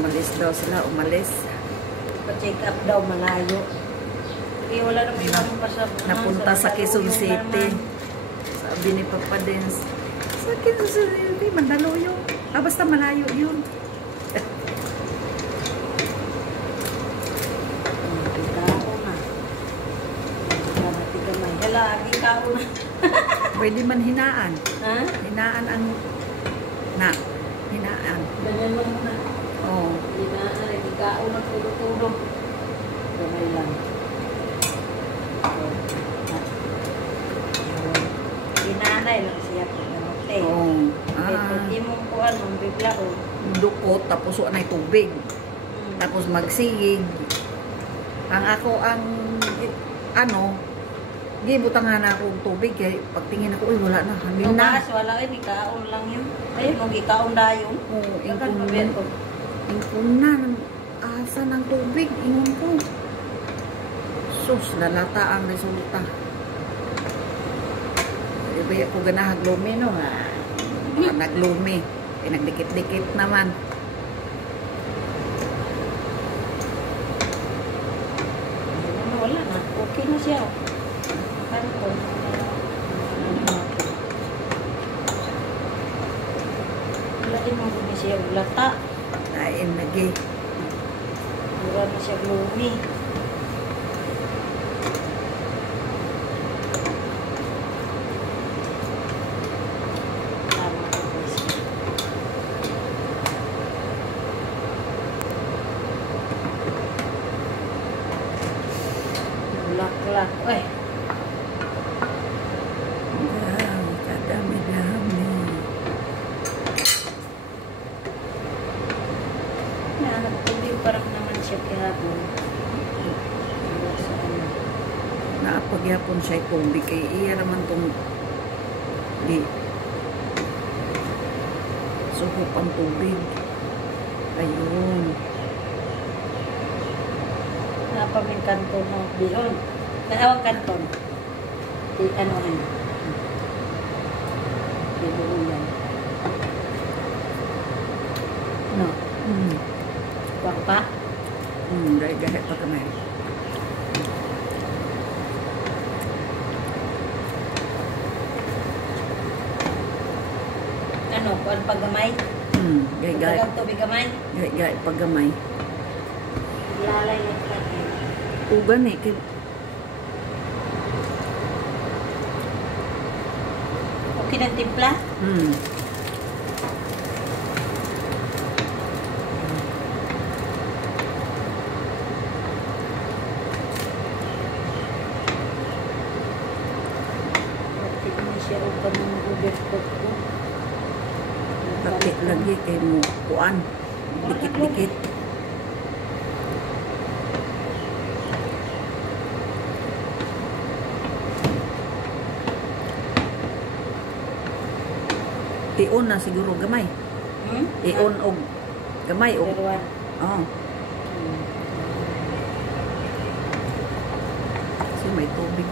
umalis daw sila, umalis. Pa-check up daw, malayo. Eh, wala naman yung pa Napunta sa Quezon City. Sabi ni Papa Dens, sa Quezon City, Mandaluyong. Basta malayo yun. Lagi ka na. Pwede man hinaan. Ha? Hinaan ang hinaan. Ganyan mo muna. Oo. Hinaan, lagi ka na tulog-tulog. Gamay lang. Hinanay lang siya po. Oo. Pag imong kuhan, bigla ko. Dukot, tapos wala na tubig. Tapos magsigig. Ang ako, gibutang nga na akong tubig kaya pagtingin ako, wala na, hamin na. Wala eh, ikaon lang yun. Ay, nung ikaon dayon. Oo, ingkon na. Asa ng tubig, ingon ko. Sus, lalata ang resulta. Iba ko ganahag lumi, no? Naglumi. Nagdikit-dikit naman. Wala na. Okay na siya. Lain mo na siya lata. Lain lagi. Mura na siya gloomy. Lak-lak. Uy. Kadami-dami. Parang naman siya kahapon. Naapagyapon siya tubig kay iya naman tong di suhop ang tubig. Ayun. Napamin kanton mo. Diyon. Naawag kanton. Di anuhan. Di buulan. No. Bakpa? Gaya-gaya pa kami. Ano? Kuan paggamay? Gaya-gaya. Pagkagang tubig gamay? Gaya-gaya paggamay. Lalay na ito. Ugan eh. Okay ng timpla? Bakit lagi kay mo kuan dikit-dikit. Ion na siguro gamay. Ion og gamay og. Oh. Kasi may tubig.